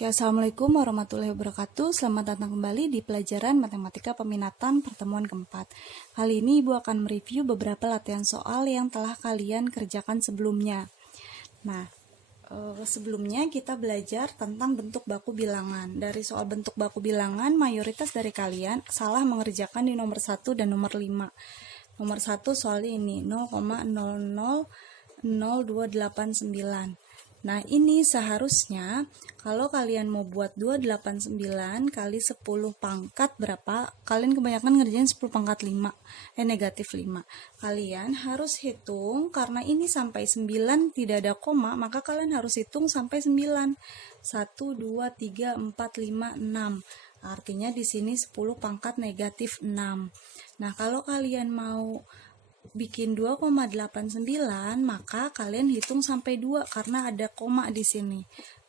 Oke, Assalamualaikum warahmatullahi wabarakatuh. Selamat datang kembali di pelajaran Matematika Peminatan pertemuan keempat. Kali ini Ibu akan mereview beberapa latihan soal yang telah kalian kerjakan sebelumnya. Nah, sebelumnya kita belajar tentang bentuk baku bilangan. Dari soal bentuk baku bilangan, mayoritas dari kalian salah mengerjakan di nomor 1 dan nomor 5. Nomor 1 soal ini 0,000289. Nah, ini seharusnya kalau kalian mau buat 289 kali 10 pangkat berapa? Kalian kebanyakan ngerjain 10 pangkat 5, negatif 5. Kalian harus hitung, karena ini sampai 9 tidak ada koma, maka kalian harus hitung sampai 9. 1, 2, 3, 4, 5, 6. Artinya di sini 10 pangkat negatif 6. Nah, kalau kalian mau bikin 2,89, maka kalian hitung sampai 2 karena ada koma di sini.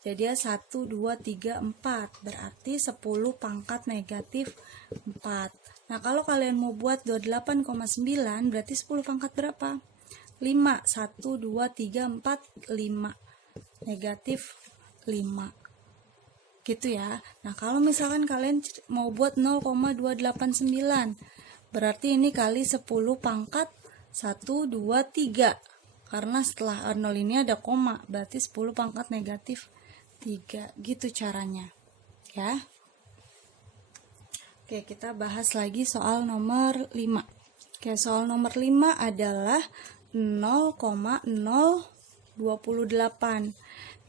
Jadi 1, 2, 3, 4. Berarti 10 pangkat negatif 4. Nah, kalau kalian mau buat 28,9 berarti 10 pangkat berapa? 5. 1, 2, 3, 4, 5. Negatif 5. Gitu ya. Nah, kalau misalkan kalian mau buat 0,289, berarti ini kali 10 pangkat 1, 2, 3. Karena setelah 0 ini ada koma, berarti 10 pangkat negatif 3. Gitu caranya. Ya. Oke, kita bahas lagi soal nomor 5. Oke, soal nomor 5 adalah 0,028.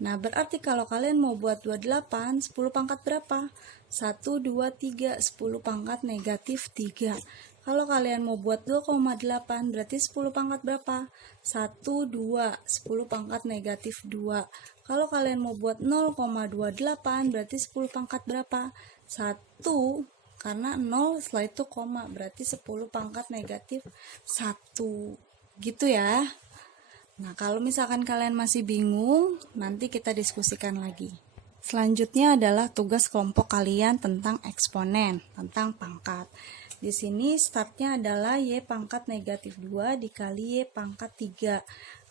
Nah, berarti kalau kalian mau buat 28, 10 pangkat berapa? 1, 2, 3, 10 pangkat negatif 3. Kalau kalian mau buat 2,8, berarti 10 pangkat berapa? 1, 2, 10 pangkat negatif 2. Kalau kalian mau buat 0,28, berarti 10 pangkat berapa? 1, karena 0 setelah itu koma, berarti 10 pangkat negatif 1. Gitu ya. Nah, kalau misalkan kalian masih bingung, nanti kita diskusikan lagi. Selanjutnya adalah tugas kelompok kalian tentang eksponen, tentang pangkat. Di sini startnya adalah Y pangkat negatif 2 dikali Y pangkat 3.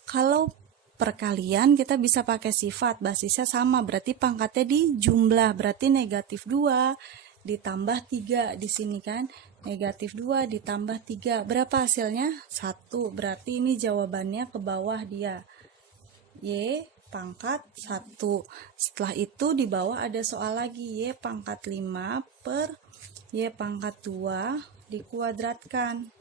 Kalau perkalian kita bisa pakai sifat, basisnya sama, berarti pangkatnya di jumlah, berarti negatif 2 ditambah 3 di sini kan. Negatif 2 ditambah 3. Berapa hasilnya? 1. Berarti ini jawabannya ke bawah dia. Y pangkat 1. Setelah itu di bawah ada soal lagi. Y pangkat 5 per Y pangkat 2 dikuadratkan.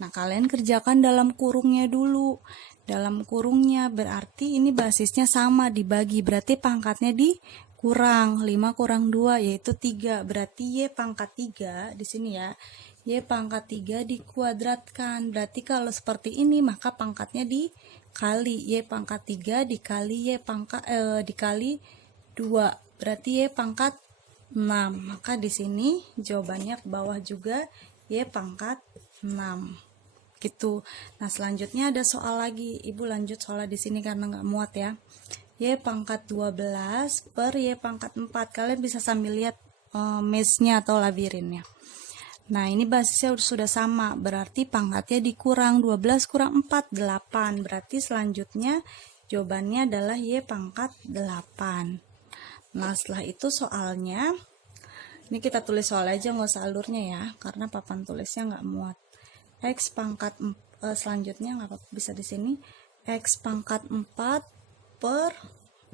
Nah, kalian kerjakan dalam kurungnya dulu. Dalam kurungnya berarti ini basisnya sama dibagi. Berarti pangkatnya dikurang. 5 kurang 2 yaitu 3. Berarti Y pangkat 3 di sini ya. Y pangkat 3 dikuadratkan. Berarti kalau seperti ini maka pangkatnya dikali. Y pangkat 3 dikali Y pangkat dikali 2. Berarti Y pangkat 6. Maka di sini jawabannya ke bawah juga, Y pangkat 6. Gitu. Nah, selanjutnya ada soal lagi. Ibu lanjut soalnya di sini karena nggak muat ya. Y pangkat 12 per Y pangkat 4. Kalian bisa sambil lihat mesnya atau labirinnya. Nah, ini basisnya sudah sama. Berarti pangkatnya dikurang. 12 kurang 4, 8. Berarti selanjutnya jawabannya adalah Y pangkat 8. Nah, setelah itu soalnya, ini kita tulis soal aja, nggak usah alurnya ya, karena papan tulisnya nggak muat. X pangkat selanjutnya nggak apa-apa, bisa di sini. X pangkat 4 per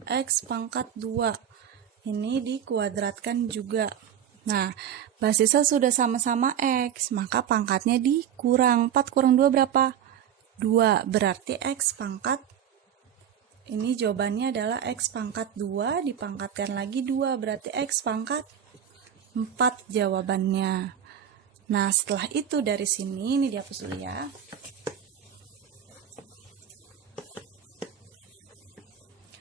X pangkat 2. Ini dikuadratkan juga. Nah, basisnya sudah sama-sama X, maka pangkatnya dikurang. 4 kurang 2 berapa? 2. Berarti X pangkat, ini jawabannya adalah X pangkat 2 dipangkatkan lagi 2, berarti X pangkat 4 jawabannya. Nah, setelah itu dari sini, ini dihapus dulu ya.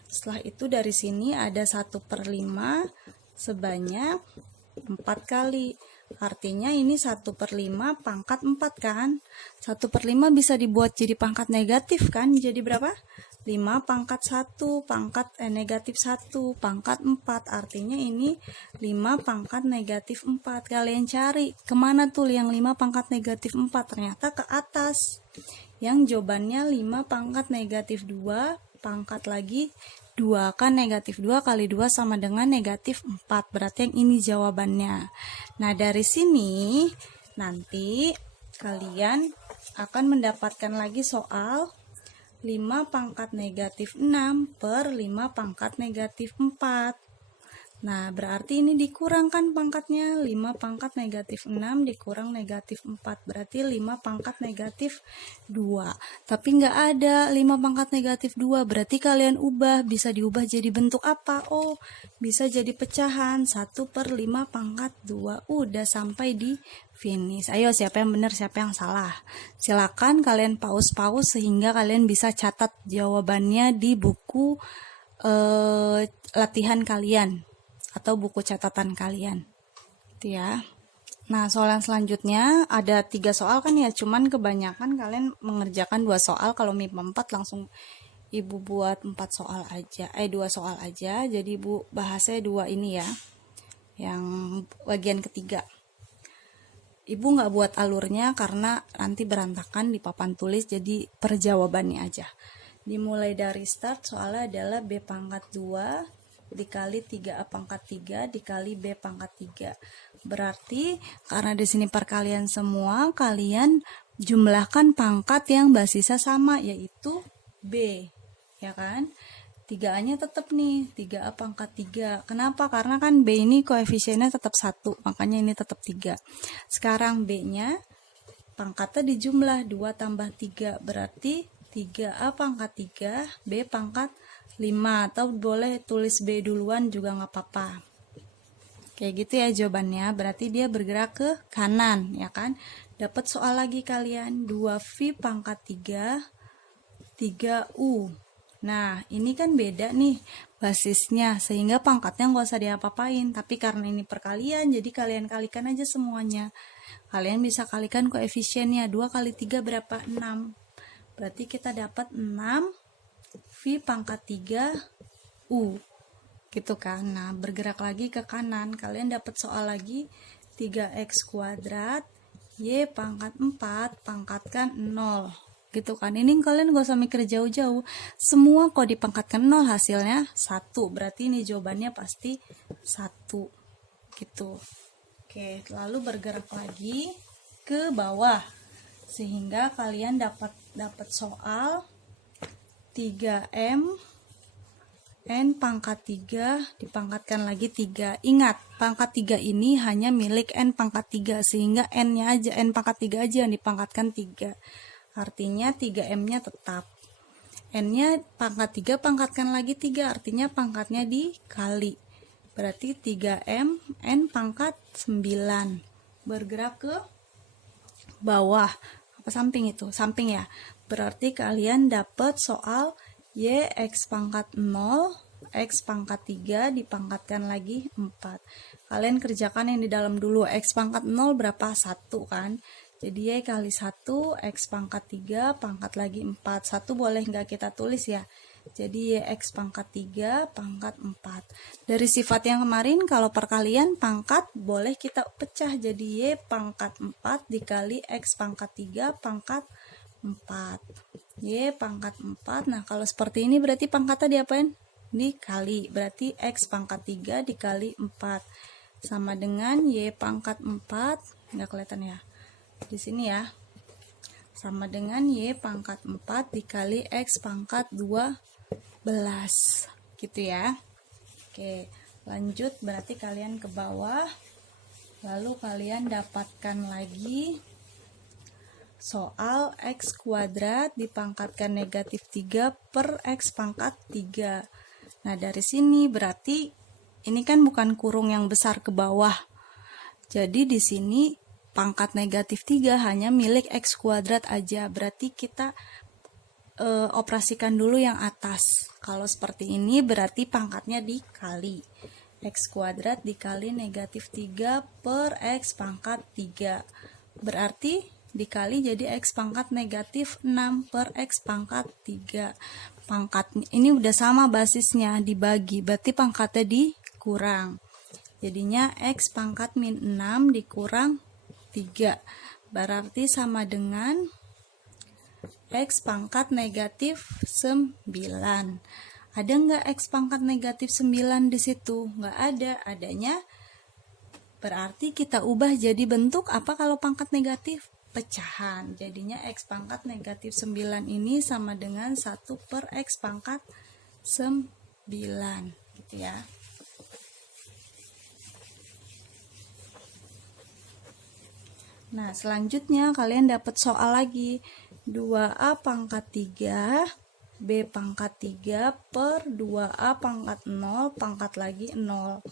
Setelah itu dari sini ada 1/5 sebanyak 4 kali. Artinya ini 1/5 pangkat 4 kan. 1/5 bisa dibuat jadi pangkat negatif kan. Jadi berapa? 5 pangkat 1 pangkat negatif 1 pangkat 4. Artinya ini 5 pangkat negatif 4. Kalian cari kemana tuh yang 5 pangkat negatif 4? Ternyata ke atas. Yang jawabannya 5 pangkat negatif 2 pangkat lagi 2. Kan negatif 2 kali 2 sama dengan negatif 4. Berarti yang ini jawabannya. Nah, dari sini nanti kalian akan mendapatkan lagi soal 5 pangkat negatif 6 per 5 pangkat negatif 4. Nah, berarti ini dikurangkan pangkatnya. 5 pangkat negatif 6 dikurang negatif 4. Berarti 5 pangkat negatif 2. Tapi nggak ada 5 pangkat negatif 2. Berarti kalian ubah. Bisa diubah jadi bentuk apa? Oh, bisa jadi pecahan. 1 per 5 pangkat 2. Udah sampai di finish. Ayo, siapa yang benar, siapa yang salah? Silakan kalian pause sehingga kalian bisa catat jawabannya di buku latihan kalian atau buku catatan kalian, gitu ya. Nah, soal yang selanjutnya ada 3 soal kan ya, cuman kebanyakan kalian mengerjakan 2 soal. Kalau MIPA 4 langsung ibu buat 4 soal aja, 2 soal aja. Jadi ibu bahasnya 2 ini ya, yang bagian ketiga. Ibu nggak buat alurnya karena nanti berantakan di papan tulis, jadi perjawabannya aja. Dimulai dari start, soalnya adalah B pangkat 2 dikali 3A pangkat 3 dikali B pangkat 3. Berarti karena di sini perkalian semua, kalian jumlahkan pangkat yang basisnya sama, yaitu B, ya kan? 3A-nya tetap nih, 3A pangkat 3. Kenapa? Karena kan B ini koefisiennya tetap 1, makanya ini tetap 3. Sekarang B-nya pangkatnya dijumlah 2 tambah 3, berarti 3A pangkat 3, B pangkat 5, atau boleh tulis B duluan juga nggak apa-apa. Kayak gitu ya jawabannya. Berarti dia bergerak ke kanan, ya kan? Dapat soal lagi kalian, 2V pangkat 3 3U. Nah, ini kan beda nih basisnya, sehingga pangkatnya nggak usah diapa-apain. Tapi karena ini perkalian, jadi kalian kalikan aja semuanya. Kalian bisa kalikan koefisiennya. 2 kali 3 berapa? 6. Berarti kita dapat 6 V pangkat 3 U, gitu kan. Nah, bergerak lagi ke kanan, kalian dapat soal lagi 3x kuadrat Y pangkat 4 pangkatkan 0, gitu kan. Ini kalian gak usah mikir jauh-jauh, semua kok dipangkatkan 0 hasilnya 1, berarti ini jawabannya pasti 1, gitu. Oke, lalu bergerak lagi ke bawah sehingga kalian dapat soal 3M N pangkat 3 dipangkatkan lagi 3. Ingat, pangkat 3 ini hanya milik N pangkat 3, sehingga N-nya aja, N pangkat 3 aja yang dipangkatkan 3. Artinya 3M-nya tetap. N-nya pangkat 3 pangkatkan lagi 3, artinya pangkatnya dikali. Berarti 3M N pangkat 9. Bergerak ke bawah. Apa samping itu? Samping ya. Berarti kalian dapat soal Y X pangkat 0 X pangkat 3 dipangkatkan lagi 4. Kalian kerjakan yang di dalam dulu. X pangkat 0 berapa? 1 kan. Jadi Y kali 1 X pangkat 3 pangkat lagi 4. 1 boleh nggak kita tulis ya. Jadi Y X pangkat 3 pangkat 4. Dari sifat yang kemarin, kalau perkalian pangkat boleh kita pecah. Jadi Y pangkat 4 dikali X pangkat 3 pangkat 4. Y pangkat 4. Nah, kalau seperti ini berarti pangkatnya diapain? Dikali. Berarti X pangkat 3 dikali 4 sama dengan Y pangkat 4. Nggak kelihatan ya di sini ya. Sama dengan Y pangkat 4 dikali X pangkat 12. Gitu ya. Oke, lanjut. Berarti kalian ke bawah. Lalu kalian dapatkan lagi soal X kuadrat dipangkatkan negatif 3 per X pangkat 3. Nah, dari sini berarti ini kan bukan kurung yang besar ke bawah. Jadi di sini pangkat negatif 3 hanya milik X kuadrat aja. Berarti kita operasikan dulu yang atas. Kalau seperti ini berarti pangkatnya dikali. X kuadrat dikali negatif 3 per X pangkat 3. Berarti dikali jadi X pangkat negatif 6 per X pangkat 3. Pangkat ini udah sama basisnya, dibagi, berarti pangkatnya dikurang. Jadinya X pangkat min 6 dikurang 3. Berarti sama dengan X pangkat negatif 9. Ada nggak X pangkat negatif 9 di situ? Nggak ada, adanya berarti kita ubah jadi bentuk apa kalau pangkat negatif? Pecahan. Jadinya X pangkat negatif 9 ini sama dengan 1 per X pangkat 9 gitu ya. Nah, selanjutnya kalian dapat soal lagi. 2A pangkat 3 B pangkat 3 per 2A pangkat 0 pangkat lagi 0.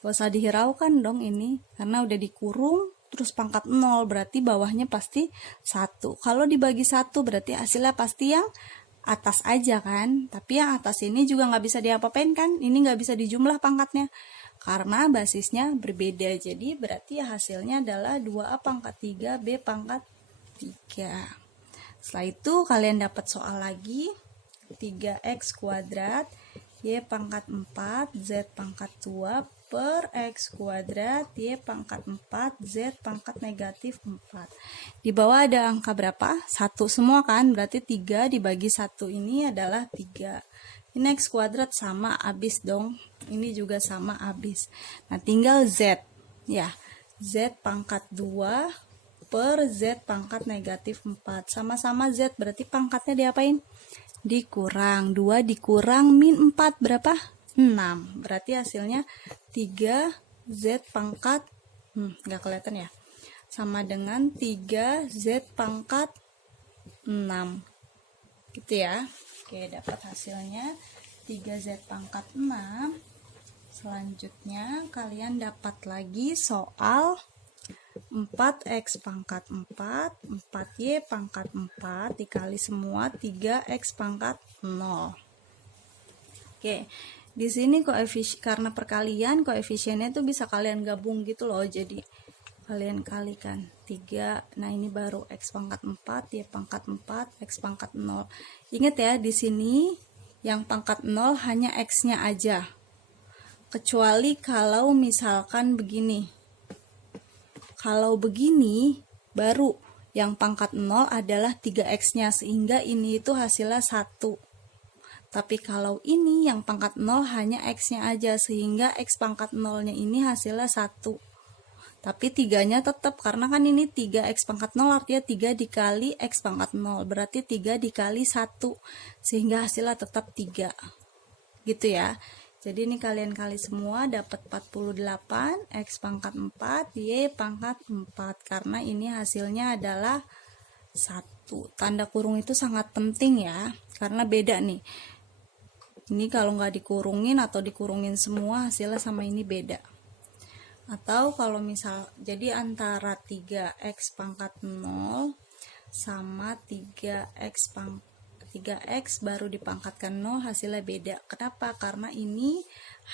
Gak usah dihiraukan dong ini, karena udah dikurung terus pangkat 0, berarti bawahnya pasti 1. Kalau dibagi 1 berarti hasilnya pasti yang atas aja kan, tapi yang atas ini juga nggak bisa diapa-apain kan, ini nggak bisa dijumlah pangkatnya karena basisnya berbeda. Jadi berarti hasilnya adalah 2A pangkat 3 B pangkat 3. Setelah itu kalian dapat soal lagi, 3X kuadrat Y pangkat 4 Z pangkat 2 per X kuadrat Y pangkat 4 Z pangkat negatif 4. Di bawah ada angka berapa? 1 semua kan, berarti 3 dibagi 1 ini adalah 3. Ini X kuadrat sama abis dong, ini juga sama abis. Nah tinggal Z ya, Z pangkat 2 per Z pangkat negatif 4. Sama-sama Z berarti pangkatnya diapain? Dikurang. 2 dikurang min 4 berapa? 6. Berarti hasilnya 3Z pangkat nggak kelihatan ya, sama dengan 3Z pangkat 6 gitu ya. Oke, dapat hasilnya 3Z pangkat 6. Selanjutnya kalian dapat lagi soal 4X pangkat 4, 4Y pangkat 4 dikali semua 3X pangkat 0. Oke, di sini karena perkalian koefisiennya itu bisa kalian gabung gitu loh, jadi kalian kalikan 3. Nah ini baru X pangkat 4, Y pangkat 4, X pangkat 0. Ingat ya, di sini yang pangkat 0 hanya X-nya aja, kecuali kalau misalkan begini. Kalau begini baru yang pangkat 0 adalah 3X-nya, sehingga ini itu hasilnya 1. Tapi kalau ini yang pangkat 0 hanya X-nya aja, sehingga X pangkat 0-nya ini hasilnya 1. Tapi 3-nya tetap, karena kan ini 3X pangkat 0 artinya 3 dikali X pangkat 0. Berarti 3 dikali 1, sehingga hasilnya tetap 3. Gitu ya. Jadi ini kalian kali semua dapat 48 X pangkat 4 Y pangkat 4, karena ini hasilnya adalah 1. Tanda kurung itu sangat penting ya, karena beda nih. Ini kalau nggak dikurungin atau dikurungin semua hasilnya sama ini beda. Atau kalau misal jadi antara 3X pangkat 0 sama 3X baru dipangkatkan 0 hasilnya beda. Kenapa? Karena ini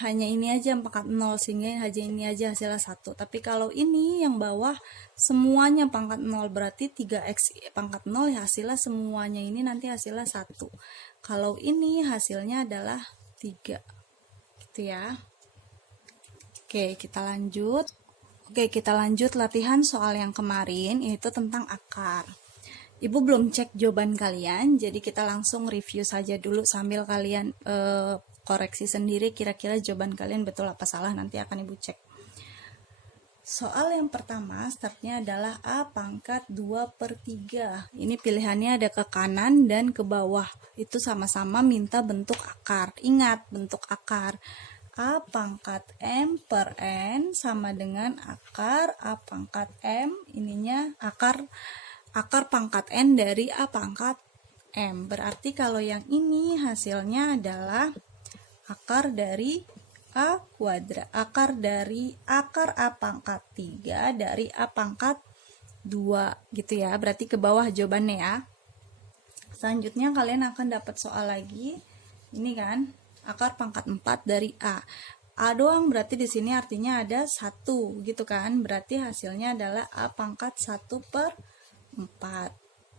hanya ini aja yang pangkat 0, sehingga hanya ini aja hasilnya 1. Tapi kalau ini yang bawah semuanya pangkat 0, berarti 3X pangkat 0 hasilnya semuanya ini nanti hasilnya 1. Kalau ini hasilnya adalah 3 gitu ya. Oke, kita lanjut latihan soal yang kemarin, itu tentang akar. Ibu belum cek jawaban kalian, jadi kita langsung review saja dulu sambil kalian koreksi sendiri kira-kira jawaban kalian betul apa salah, nanti akan Ibu cek. Soal yang pertama startnya adalah A pangkat 2/3. Ini pilihannya ada ke kanan dan ke bawah. Itu sama-sama minta bentuk akar. Ingat bentuk akar. A pangkat M per N sama dengan akar A pangkat M. Ininya akar pangkat N dari A pangkat M. Berarti kalau yang ini hasilnya adalah akar dari A kuadrat, akar A pangkat 3 dari A pangkat 2 gitu ya. Berarti ke bawah jawabannya ya. Selanjutnya kalian akan dapat soal lagi. Ini kan akar pangkat 4 dari A. A doang, berarti di sini artinya ada 1 gitu kan. Berarti hasilnya adalah A pangkat 1/4.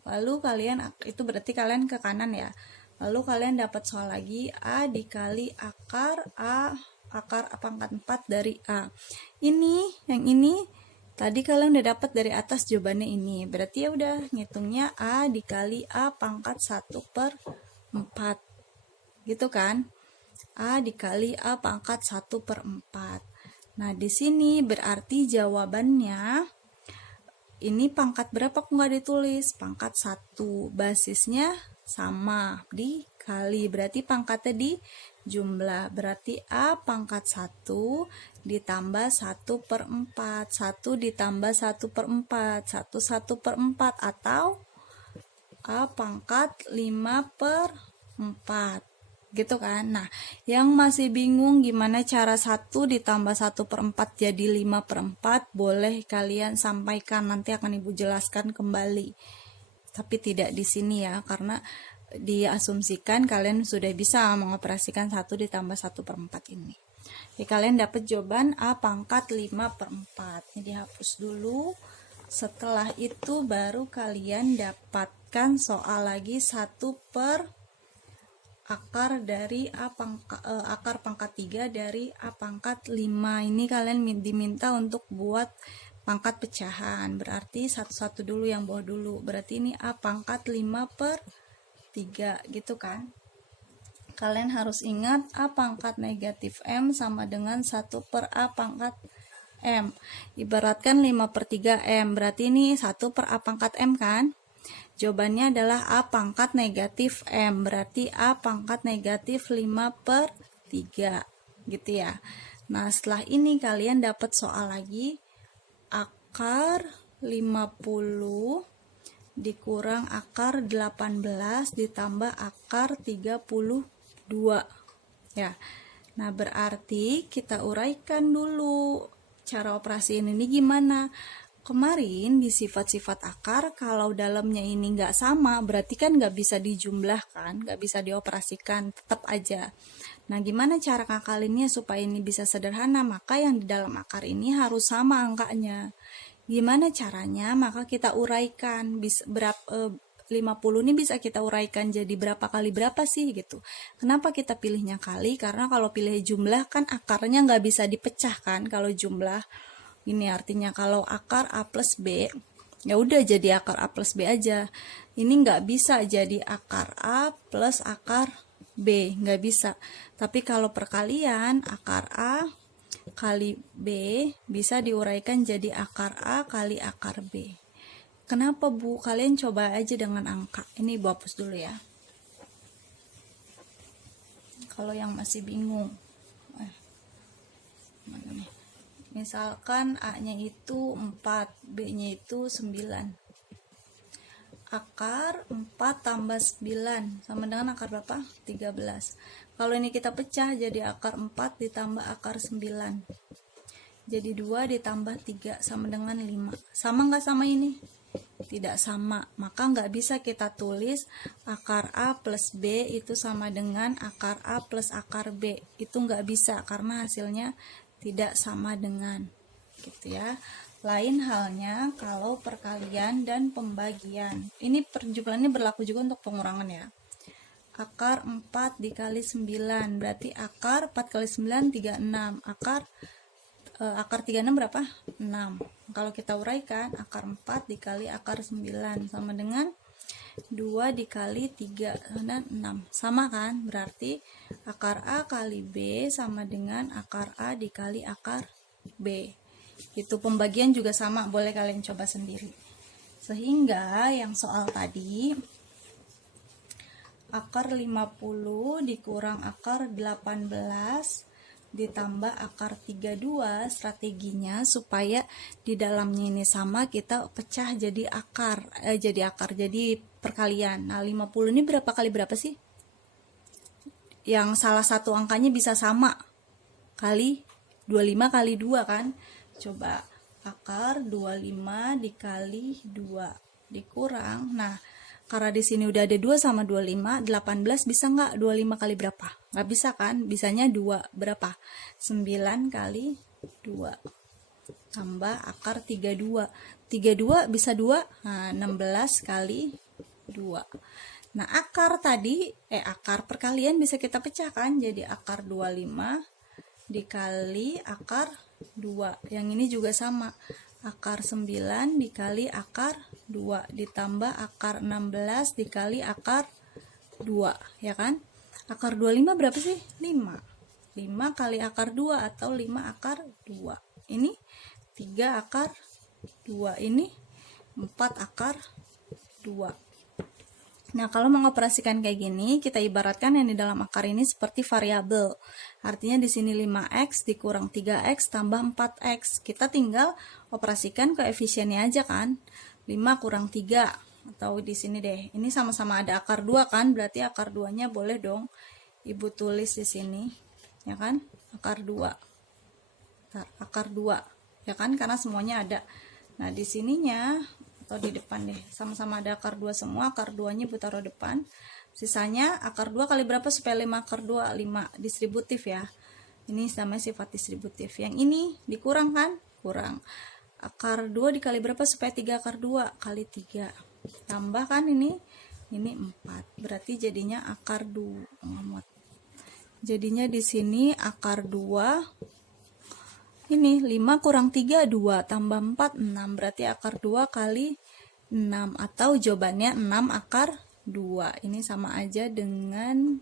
Lalu kalian, itu berarti kalian ke kanan ya. Lalu kalian dapat soal lagi, A dikali akar A pangkat 4 dari A. Yang ini tadi kalian udah dapat dari atas jawabannya ini. Berarti ya udah ngitungnya A dikali A pangkat 1/4. Gitu kan. A dikali A pangkat 1/4. Nah, di sini berarti jawabannya ini pangkat berapa kok nggak ditulis? Pangkat 1. Basisnya sama, dikali. Berarti pangkatnya di jumlah. Berarti A pangkat 1 ditambah 1/4. 1 ditambah 1/4. 1/4 atau A pangkat 5/4. Gitu kan. Nah, yang masih bingung gimana cara 1 ditambah 1/4 jadi 5/4, boleh kalian sampaikan, nanti akan Ibu jelaskan kembali. Tapi tidak di sini ya, karena diasumsikan kalian sudah bisa mengoperasikan 1 ditambah 1/4 ini. Jadi kalian dapat jawaban A pangkat 5/4. Ini dihapus dulu. Setelah itu baru kalian dapatkan soal lagi 1 per akar dari akar pangkat 3 dari A pangkat 5. Ini kalian diminta untuk buat pangkat pecahan. Berarti satu-satu dulu, yang bawah dulu. Berarti ini A pangkat 5/3 gitu kan. Kalian harus ingat A pangkat negatif M sama dengan 1 per A pangkat M. Ibaratkan 5/3 M. Berarti ini 1 per A pangkat M kan. Jawabannya adalah A pangkat negatif M. Berarti A pangkat negatif 5/3. Gitu ya. Nah, setelah ini kalian dapat soal lagi. Akar 50 dikurang akar 18 ditambah akar 32. Ya. Nah, berarti kita uraikan dulu cara operasi ini gimana. Kemarin di sifat-sifat akar, kalau dalamnya ini nggak sama, berarti kan nggak bisa dijumlahkan, nggak bisa dioperasikan, tetap aja. Nah, gimana cara ngakalinnya supaya ini bisa sederhana? Maka yang di dalam akar ini harus sama angkanya. Gimana caranya? Maka kita uraikan, 50 ini bisa kita uraikan jadi berapa kali berapa sih gitu. Kenapa kita pilihnya kali? Karena kalau pilih jumlah kan akarnya nggak bisa dipecahkan kalau jumlah. Ini artinya kalau akar A plus B, ya udah jadi akar A plus B aja. Ini nggak bisa jadi akar A plus akar B, nggak bisa. Tapi kalau perkalian, akar A kali B bisa diuraikan jadi akar A kali akar B. Kenapa Bu? Kalian coba aja dengan angka. Ini Bu hapus dulu ya. Kalau yang masih bingung. Mana nih? Misalkan A-nya itu 4, B-nya itu 9. Akar 4 tambah 9 sama dengan akar berapa? 13. Kalau ini kita pecah jadi akar 4 ditambah akar 9. Jadi 2 ditambah 3 sama dengan 5. Sama nggak sama ini? Tidak sama. Maka nggak bisa kita tulis akar A plus B itu sama dengan akar A plus akar B. Itu nggak bisa karena hasilnya tidak sama dengan, gitu ya. Lain halnya kalau perkalian dan pembagian. Ini perjumlahannya berlaku juga untuk pengurangan ya. Akar 4 dikali 9 berarti akar 4 kali 9 36. Akar 36 berapa? 6. Kalau kita uraikan, akar 4 dikali akar 9 sama dengan 2 dikali 3 dan 6. Sama kan? Berarti akar A kali B sama dengan akar A dikali akar B. Itu pembagian juga sama, boleh kalian coba sendiri. Sehingga yang soal tadi, akar 50 dikurang akar 18 ditambah akar 32, strateginya supaya di dalamnya ini sama, kita pecah jadi akar, jadi perkalian. Nah, 50 ini berapa kali berapa sih? Yang salah satu angkanya bisa sama kali 25 kali 2 kan? Coba akar 25 dikali 2 dikurang. Nah, karena di sini udah ada 2 sama 25, 18 bisa nggak 25 kali berapa? Nggak bisa kan? Bisanya 2 berapa? 9 kali 2 tambah akar 32. 32 bisa 2, nah 16 kali 2. Nah, akar perkalian bisa kita pecahkan jadi akar 25 dikali akar 2. Yang ini juga sama. Akar 9 dikali akar 2 ditambah akar 16 dikali akar 2, ya kan? Akar 25 berapa sih? 5. 5 kali akar 2 atau 5 akar 2. Ini 3 akar 2. Ini 4 akar 2. Nah, kalau mengoperasikan kayak gini, kita ibaratkan yang di dalam akar ini seperti variabel. Artinya di sini 5x dikurang 3x tambah 4x. Kita tinggal operasikan koefisiennya aja kan. 5 kurang 3 atau di sini deh. Ini sama-sama ada akar 2 kan, berarti akar 2-nya boleh dong Ibu tulis di sini. Ya kan? Akar 2. Bentar, akar 2. Ya kan? Karena semuanya ada. Nah, di sininya atau di depan deh, sama-sama ada akar 2 semua, akar 2-nya Ibu taruh depan. Sisanya akar 2 kali berapa supaya 5 akar 2? 5 distributif ya. Ini namanya sifat distributif. Yang ini dikurang kan? Kurang. Akar 2 dikali berapa supaya 3 akar 2? Kali 3. Tambah kan ini 4. Berarti jadinya akar 2. Jadinya di sini akar 2 ini 5 kurang 3 2 tambah 4 6, berarti akar 2 kali 6 atau jawabannya 6 akar 2. Ini sama aja dengan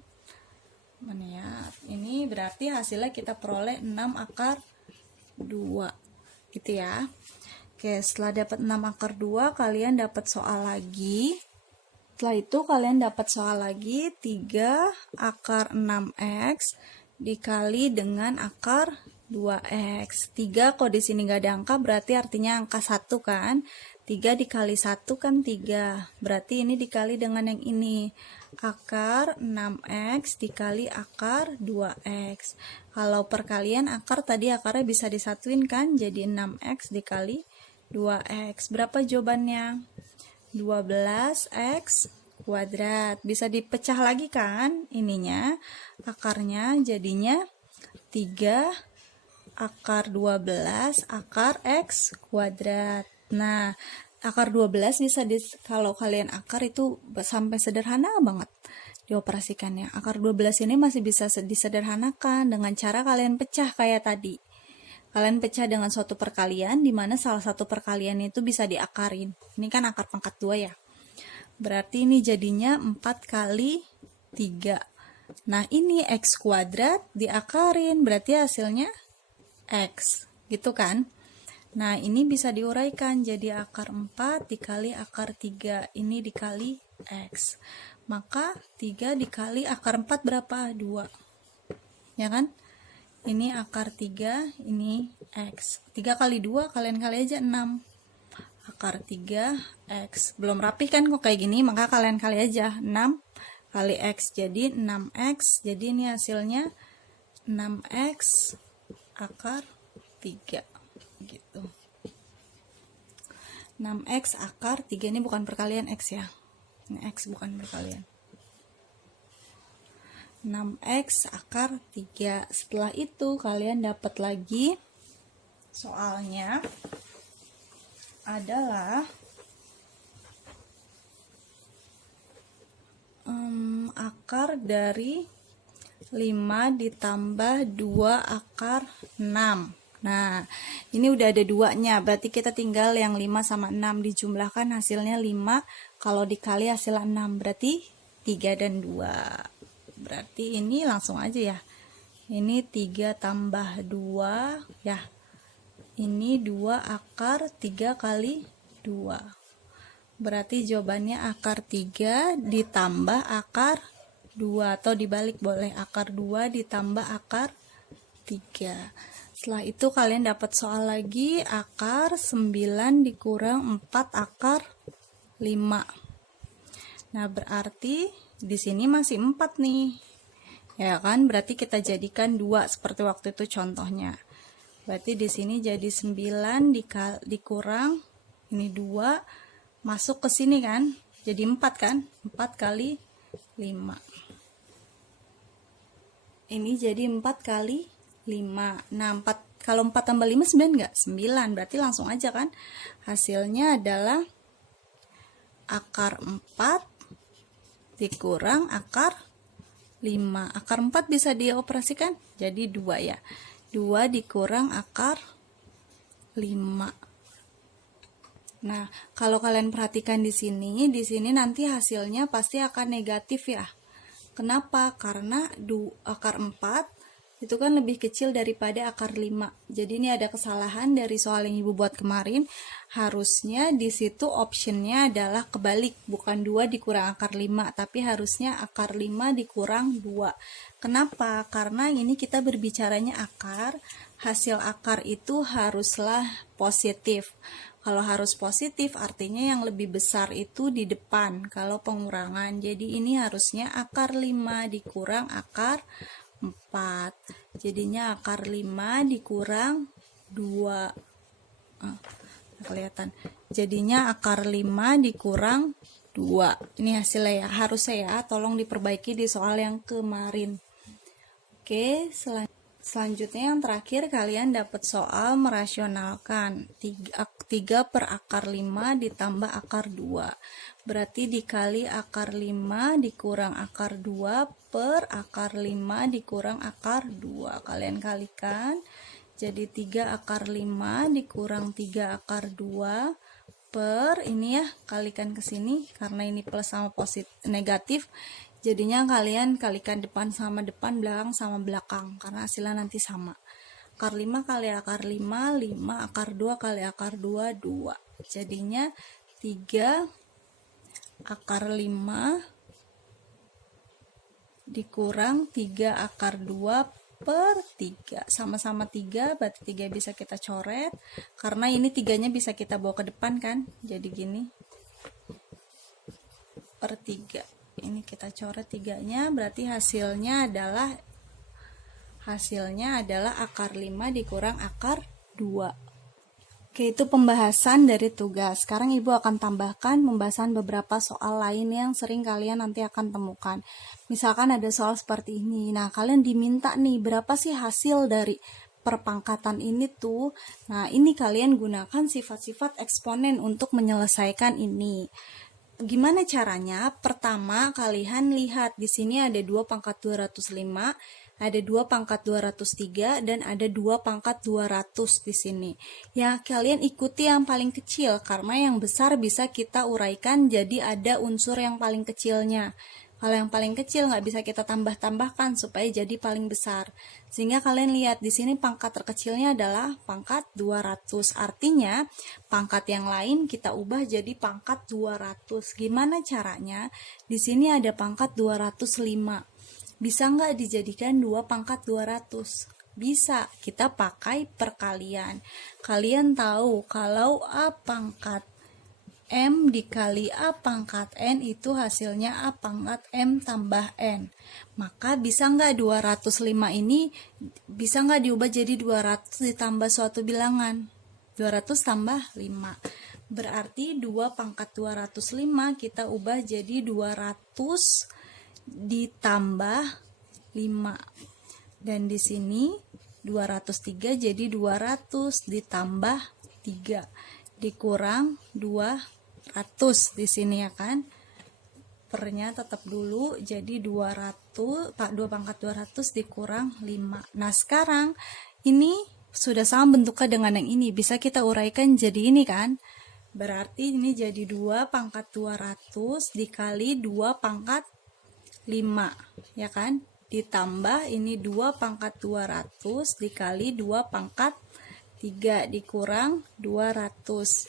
mana ya? Ini berarti hasilnya kita peroleh 6 akar 2. Gitu ya. Oke, setelah dapat 6 akar 2, kalian dapat soal lagi. Setelah itu kalian dapat soal lagi 3 akar 6x dikali dengan akar 2x. 3 kok di sini nggak ada angka berarti artinya angka 1 kan. 3 dikali 1 kan 3. Berarti ini dikali dengan yang ini. Akar 6x dikali akar 2x. Kalau perkalian akar tadi akarnya bisa disatuin kan, jadi 6x dikali 2x. Berapa jawabannya? 12x kuadrat. Bisa dipecah lagi kan ininya, akarnya jadinya 3 akar 12 akar x kuadrat. Nah, akar 12 bisa kalau kalian akar itu sampai sederhana banget dioperasikannya. Akar 12 ini masih bisa disederhanakan dengan cara kalian pecah kayak tadi. Kalian pecah dengan suatu perkalian di mana salah satu perkalian itu bisa diakarin. Ini kan akar pangkat 2 ya. Berarti ini jadinya 4 kali 3. Nah, ini x kuadrat diakarin, berarti hasilnya x, gitu kan? Nah, ini bisa diuraikan jadi akar 4 dikali akar 3, ini dikali x. Maka 3 dikali akar 4 berapa? 2. Ya kan? Ini akar 3, ini x. 3 kali 2, kalian kali aja 6. Akar 3 x. Belum rapih kan kok kayak gini, maka kalian kali aja 6 kali x. Jadi 6x, jadi ini hasilnya 6x akar 3 gitu. 6x akar 3 ini bukan perkalian x ya. Ini x bukan perkalian. 6x akar 3. Setelah itu kalian dapat lagi soalnya adalah akar dari 5 ditambah 2 akar 6. Nah, ini udah ada 2-nya, berarti kita tinggal yang 5 sama 6 dijumlahkan hasilnya 5, kalau dikali hasil 6, berarti 3 dan 2. Berarti ini langsung aja ya. Ini 3 tambah 2 ya. Ini 2 akar 3 kali 2. Berarti jawabannya akar 3 ditambah akar 2 atau dibalik boleh, akar 2 ditambah akar 3. Setelah itu kalian dapat soal lagi akar 9 dikurang 4 akar 5. Nah, berarti di sini masih 4 nih. Ya kan? Berarti kita jadikan 2 seperti waktu itu contohnya. Berarti di sini jadi 9 dikurang ini 2 masuk ke sini kan? Jadi 4 kan? 4 kali 5. Ini jadi 4 kali 5. Nah, 4 kalau 4 tambah 5 9 enggak? 9. Berarti langsung aja kan? Hasilnya adalah akar 4 dikurang akar 5. Akar 4 bisa dioperasikan jadi 2 ya. 2 dikurang akar 5. Nah, kalau kalian perhatikan di sini nanti hasilnya pasti akan negatif ya. Kenapa? Karena akar 4 itu kan lebih kecil daripada akar 5. Jadi ini ada kesalahan dari soal yang Ibu buat kemarin. Harusnya di situ optionnya adalah kebalik, bukan 2 dikurang akar 5, tapi harusnya akar 5 dikurang 2. Kenapa? Karena ini kita berbicaranya akar, hasil akar itu haruslah positif. Kalau harus positif artinya yang lebih besar itu di depan kalau pengurangan. Jadi ini harusnya akar 5 dikurang akar 4. Jadinya akar 5 dikurang 2. Kelihatan. Jadinya akar 5 dikurang 2. Ini hasilnya ya. Harusnya ya. Tolong diperbaiki di soal yang kemarin. Oke, selanjutnya yang terakhir kalian dapat soal merasionalkan 3 per akar 5 ditambah akar 2. Berarti dikali akar 5 dikurang akar 2 per akar 5 dikurang akar 2. Kalian kalikan. Jadi 3 akar 5 dikurang 3 akar 2 per, ini ya, kalikan ke sini karena ini plus sama negatif. Jadinya kalian kalikan depan sama depan, belakang sama belakang karena hasilnya nanti sama. Akar 5 kali akar 5, 5 akar 2 kali akar 2, 2. Jadinya 3 akar 5 dikurang 3 akar 2 per 3. Sama-sama 3, berarti 3 bisa kita coret. Karena ini 3-nya bisa kita bawa ke depan kan. Jadi gini. Per 3. Ini kita coret 3-nya, berarti hasilnya adalah akar 5 dikurang akar 2. Oke, itu pembahasan dari tugas. Sekarang Ibu akan tambahkan pembahasan beberapa soal lain yang sering kalian nanti akan temukan. Misalkan ada soal seperti ini. Nah, kalian diminta nih, berapa sih hasil dari perpangkatan ini tuh? Nah, ini kalian gunakan sifat-sifat eksponen untuk menyelesaikan ini. Gimana caranya? Pertama, kalian lihat di sini ada 2 pangkat 205, ada 2 pangkat 203, dan ada 2 pangkat 200 di sini. Ya, kalian ikuti yang paling kecil, karena yang besar bisa kita uraikan jadi ada unsur yang paling kecilnya. Kalau yang paling kecil nggak bisa kita tambah-tambahkan supaya jadi paling besar. Sehingga kalian lihat di sini pangkat terkecilnya adalah pangkat 200. Artinya pangkat yang lain kita ubah jadi pangkat 200. Gimana caranya? Di sini ada pangkat 205. Bisa nggak dijadikan 2 pangkat 200? Bisa, kita pakai perkalian. Kalian tahu kalau A pangkat M dikali A pangkat N itu hasilnya A pangkat M tambah N. Maka bisa nggak 205 ini bisa nggak diubah jadi 200 ditambah suatu bilangan? 200 tambah 5. Berarti 2 pangkat 205 kita ubah jadi 200 ditambah 5. Dan di sini 203 jadi 200 ditambah 3 dikurang 200 di sini ya kan. Pernya tetap dulu jadi 200, 2 pangkat 200 dikurang 5. Nah, sekarang ini sudah sama bentuknya dengan yang ini. Bisa kita uraikan jadi ini kan. Berarti ini jadi 2 pangkat 200 dikali 2 pangkat 5, ya kan? Ditambah ini 2 pangkat 200 dikali 2 pangkat 3 dikurang 200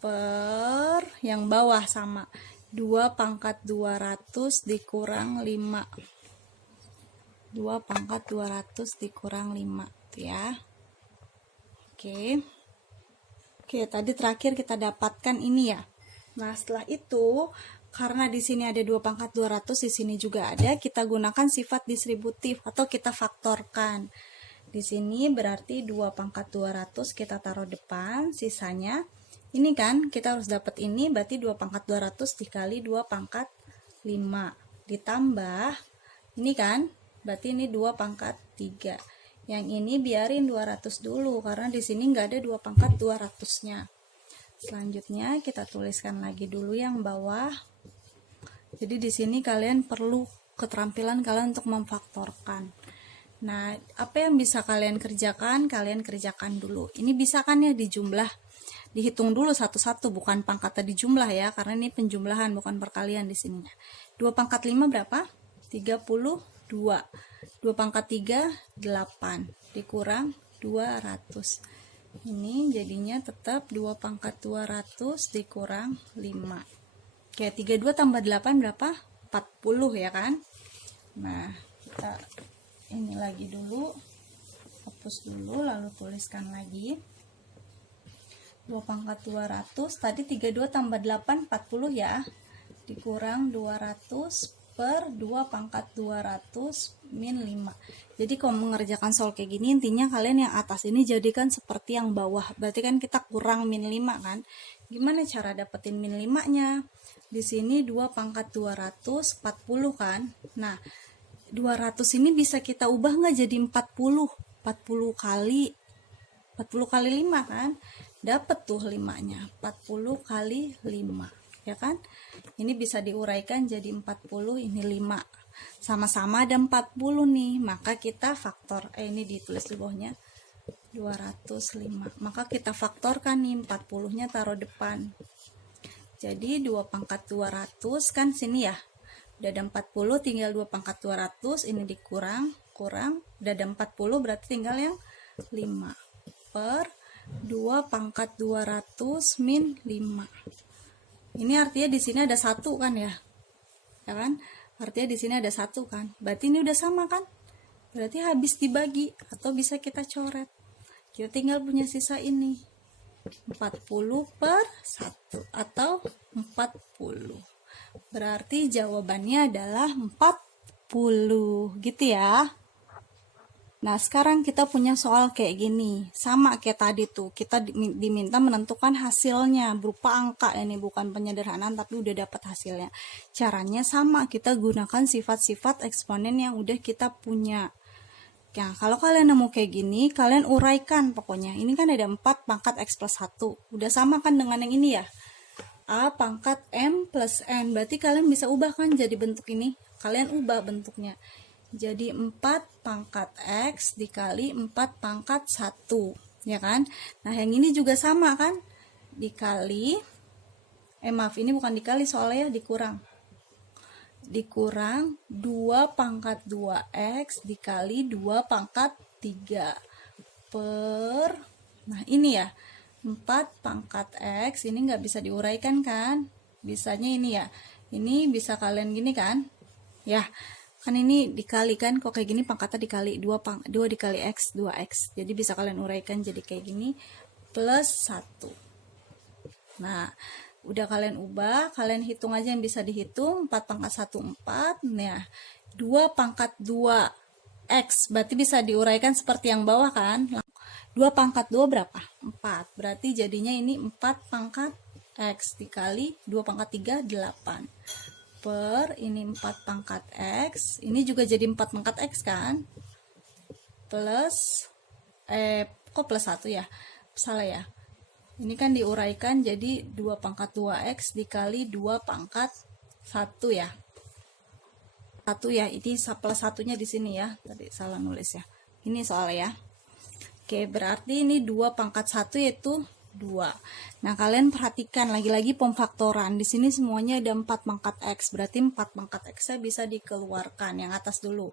per yang bawah sama 2 pangkat 200 dikurang 5. 2 pangkat 200 dikurang 5 tuh ya. Oke, tadi terakhir kita dapatkan ini ya. Nah, setelah itu karena di sini ada 2 pangkat 200, di sini juga ada, kita gunakan sifat distributif atau kita faktorkan. Di sini berarti 2 pangkat 200 kita taruh depan, sisanya ini kan kita harus dapat ini, berarti 2 pangkat 200 dikali 2 pangkat 5 ditambah ini kan, berarti ini 2 pangkat 3. Yang ini biarin 200 dulu karena di sini nggak ada 2 pangkat 200-nya. Selanjutnya kita tuliskan lagi dulu yang bawah. Jadi di sini kalian perlu keterampilan kalian untuk memfaktorkan. Nah, apa yang bisa kalian kerjakan? Kalian kerjakan dulu. Ini bisa kan ya dijumlah. Dihitung dulu satu-satu, bukan pangkatnya dijumlah ya, karena ini penjumlahan bukan perkalian di sininya. 2 pangkat 5 berapa? 32. 2 pangkat 3, 8. Dikurang 200. Ini jadinya tetap 2 pangkat 200 dikurang 5. Oke, 32 tambah 8 berapa? 40 ya kan? Nah, kita ini lagi dulu. Hapus dulu, lalu tuliskan lagi. 2 pangkat 200. Tadi 32 tambah 8, 40 ya. Dikurang 200 per 2 pangkat 200 min 5. Jadi kalau mengerjakan soal kayak gini, intinya kalian yang atas ini jadikan seperti yang bawah. Berarti kan kita kurang min 5 kan. Gimana cara dapetin min 5-nya? Di sini 2 pangkat 200, 40 kan. Nah, 200 ini bisa kita ubah nggak jadi 40? 40 kali 5 kan. Dapat tuh 5-nya. 40 kali 5. Ya kan? Ini bisa diuraikan jadi 40, ini 5. Sama-sama ada 40 nih, maka kita faktor, ini ditulis di bawahnya 205. Maka kita faktorkan nih, 40-nya taruh depan. Jadi 2 pangkat 200 kan sini ya. Udah ada 40, tinggal 2 pangkat 200, ini dikurang, kurang. Udah ada 40, berarti tinggal yang 5. Per 2 pangkat 200 min 5. Ini artinya di sini ada 1 kan ya. Ya kan? Artinya di sini ada 1 kan. Berarti ini udah sama kan? Berarti habis dibagi atau bisa kita coret. Kita tinggal punya sisa ini. 40 per 1 atau 40. Berarti jawabannya adalah 40. Gitu ya. Nah, sekarang kita punya soal kayak gini. Sama kayak tadi tuh, kita diminta menentukan hasilnya berupa angka. Ini bukan penyederhanaan tapi udah dapat hasilnya. Caranya sama, kita gunakan sifat-sifat eksponen yang udah kita punya. Nah, kalau kalian nemu kayak gini, kalian uraikan pokoknya. Ini kan ada 4 pangkat X plus 1. Udah sama kan dengan yang ini ya? A pangkat M plus N. Berarti kalian bisa ubah kan jadi bentuk ini. Kalian ubah bentuknya. Jadi 4 pangkat X dikali 4 pangkat 1. Ya kan? Nah, yang ini juga sama kan? Dikali, maaf, ini bukan dikali soalnya ya, dikurang. Dikurang 2 pangkat 2X dikali 2 pangkat 3 per, nah ini ya, 4 pangkat X, ini nggak bisa diuraikan kan? Bisanya ini ya, ini bisa kalian gini kan? Ya, kan ini dikalikan, kok kayak gini pangkatnya dikali 2 dikali X, 2X. Jadi bisa kalian uraikan jadi kayak gini, plus 1. Nah, udah kalian ubah, kalian hitung aja yang bisa dihitung. 4 pangkat 1, 4. Nah, 2 pangkat 2X, berarti bisa diuraikan seperti yang bawah kan? 2 pangkat 2 berapa? 4. Berarti jadinya ini 4 pangkat X dikali 2 pangkat 3, 8. Per ini 4 pangkat X, ini juga jadi 4 pangkat X kan, plus kok plus 1 ya, salah ya, ini kan diuraikan jadi 2 pangkat 2X dikali 2 pangkat 1 ya, 1 ya, ini plus 1-nya di sini ya, tadi salah nulis ya, ini soalnya ya. Oke, berarti ini 2 pangkat 1 yaitu 2. Nah, kalian perhatikan lagi-lagi pemfaktoran. Di sini semuanya ada 4 pangkat X. Berarti 4 pangkat X-nya bisa dikeluarkan. Yang atas dulu.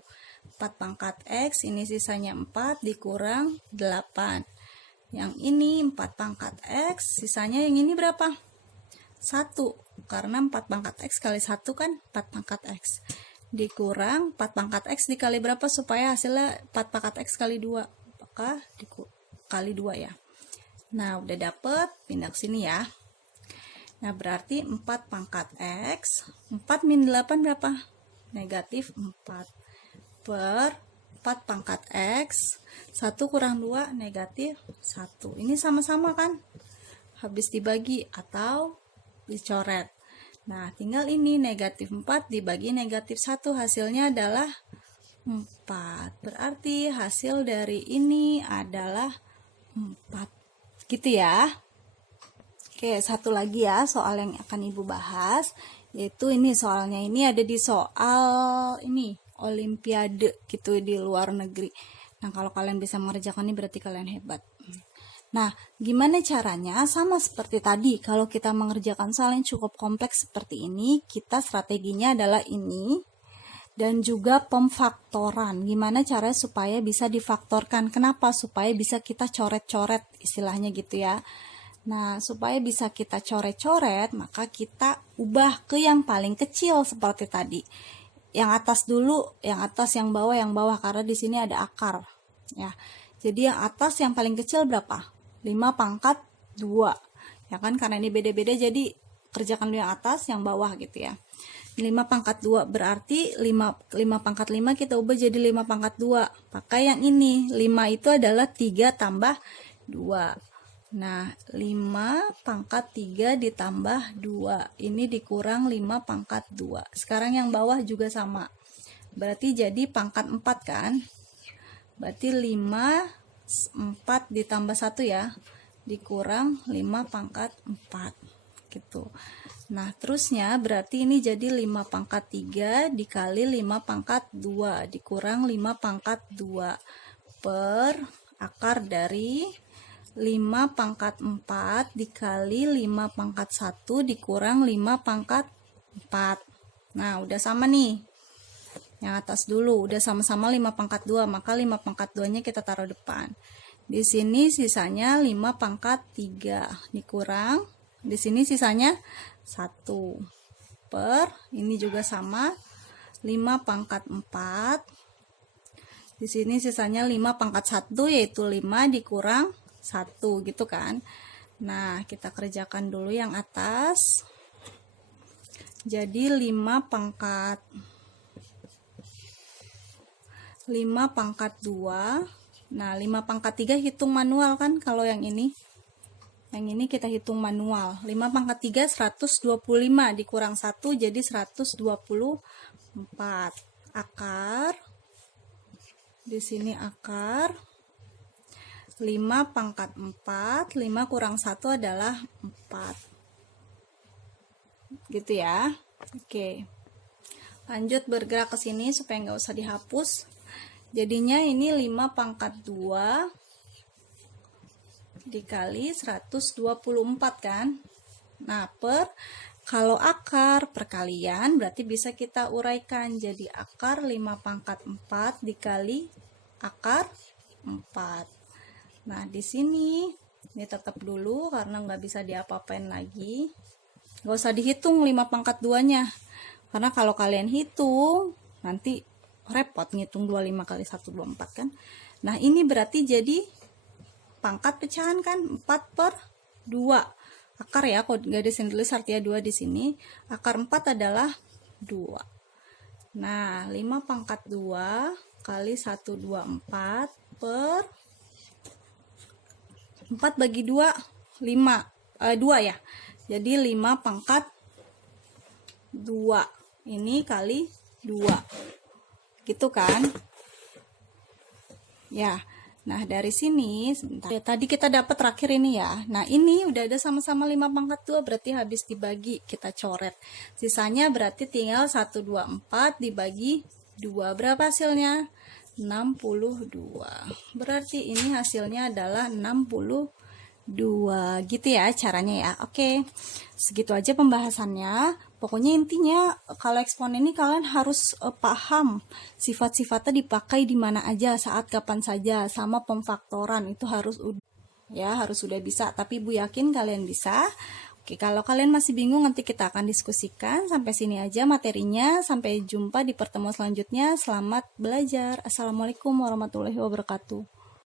4 pangkat X, ini sisanya 4 dikurang 8. Yang ini 4 pangkat X, sisanya yang ini berapa? 1. Karena 4 pangkat X kali 1 kan 4 pangkat X. Dikurang 4 pangkat X dikali berapa supaya hasilnya 4 pangkat X kali 2. Apakah kali 2 ya? Nah, udah dapet, pindah ke sini ya. Nah, berarti 4 pangkat X, 4 min 8 berapa? Negatif 4. Per 4 pangkat X, 1 kurang 2, negatif 1. Ini sama-sama kan? Habis dibagi atau dicoret. Nah, tinggal ini negatif 4 dibagi negatif 1, hasilnya adalah 4. Berarti hasil dari ini adalah 4. Gitu ya. Oke, satu lagi ya soal yang akan Ibu bahas, yaitu ini soalnya ini ada di soal ini Olimpiade gitu di luar negeri. Nah, kalau kalian bisa mengerjakan ini berarti kalian hebat. Nah, gimana caranya? Sama seperti tadi, kalau kita mengerjakan soal yang cukup kompleks seperti ini, kita strateginya adalah ini. dan juga pemfaktoran. Gimana cara supaya bisa difaktorkan? Kenapa? Supaya bisa kita coret-coret, istilahnya gitu ya. Nah, supaya bisa kita coret-coret, maka kita ubah ke yang paling kecil seperti tadi. Yang atas dulu, yang atas, yang bawah, karena di sini ada akar. Ya. Jadi yang atas yang paling kecil berapa? 5 pangkat 2. Ya kan, karena ini beda-beda, jadi kerjakan dulu yang atas, yang bawah gitu ya. 5 pangkat 2 berarti 5 pangkat 5 kita ubah jadi 5 pangkat 2. Pakai yang ini. 5 itu adalah 3 tambah 2. Nah, 5 pangkat 3 ditambah 2. Ini dikurang 5 pangkat 2. Sekarang yang bawah juga sama. Berarti jadi pangkat 4 kan? Berarti 5 4 ditambah 1 ya. Dikurang 5 pangkat 4. Gitu. Nah, terusnya berarti ini jadi 5 pangkat 3 dikali 5 pangkat 2 dikurang 5 pangkat 2 per akar dari 5 pangkat 4 dikali 5 pangkat 1 dikurang 5 pangkat 4. Nah, udah sama nih. Yang atas dulu, udah sama-sama 5 pangkat 2, maka 5 pangkat 2-nya kita taruh depan. Di sini sisanya 5 pangkat 3 dikurang, di sini sisanya 1 per, ini juga sama, 5 pangkat 4. Di sini sisanya 5 pangkat 1, yaitu 5 dikurang 1 gitu kan. Nah, kita kerjakan dulu yang atas. Jadi 5 pangkat 2. Nah, 5 pangkat 3 hitung manual kan kalau yang ini. Yang ini kita hitung manual. 5 pangkat 3 125 dikurang 1 jadi 124. Akar. Di sini akar. 5 pangkat 4, 5 kurang 1 adalah 4. Gitu ya. Oke. Lanjut bergerak ke sini supaya nggak usah dihapus. Jadinya ini 5 pangkat 2 dikali 124 kan. Nah, kalau akar perkalian berarti bisa kita uraikan jadi akar 5 pangkat 4 dikali akar 4. Nah, di sini ini tetap dulu karena nggak bisa diapa-apain lagi. Nggak usah dihitung 5 pangkat 2-nya. Karena kalau kalian hitung nanti repot ngitung 25 kali 124 kan. Nah, ini berarti jadi pangkat pecahan kan 4 per 2. Akar ya, kok nggak ada tulis artinya 2 di sini. Akar 4 adalah 2. Nah, 5 pangkat 2 kali 124 per 4 bagi 2 5 2 ya. Jadi 5 pangkat 2. Ini kali 2. Gitu kan? Ya. Nah, dari sini sebentar. Ya, tadi kita dapat terakhir ini ya. Nah, ini udah ada sama-sama 5 pangkat 2 berarti habis dibagi, kita coret. Sisanya berarti tinggal 124 dibagi 2. Berapa hasilnya? 62. Berarti ini hasilnya adalah 62. Gitu ya caranya ya. Oke. Segitu aja pembahasannya. Pokoknya intinya kalau eksponen ini kalian harus paham sifat-sifatnya dipakai di mana aja, saat kapan saja, sama pemfaktoran itu harus sudah bisa. Tapi Ibu yakin kalian bisa. Oke, kalau kalian masih bingung nanti kita akan diskusikan. Sampai sini aja materinya. Sampai jumpa di pertemuan selanjutnya. Selamat belajar. Assalamualaikum warahmatullahi wabarakatuh.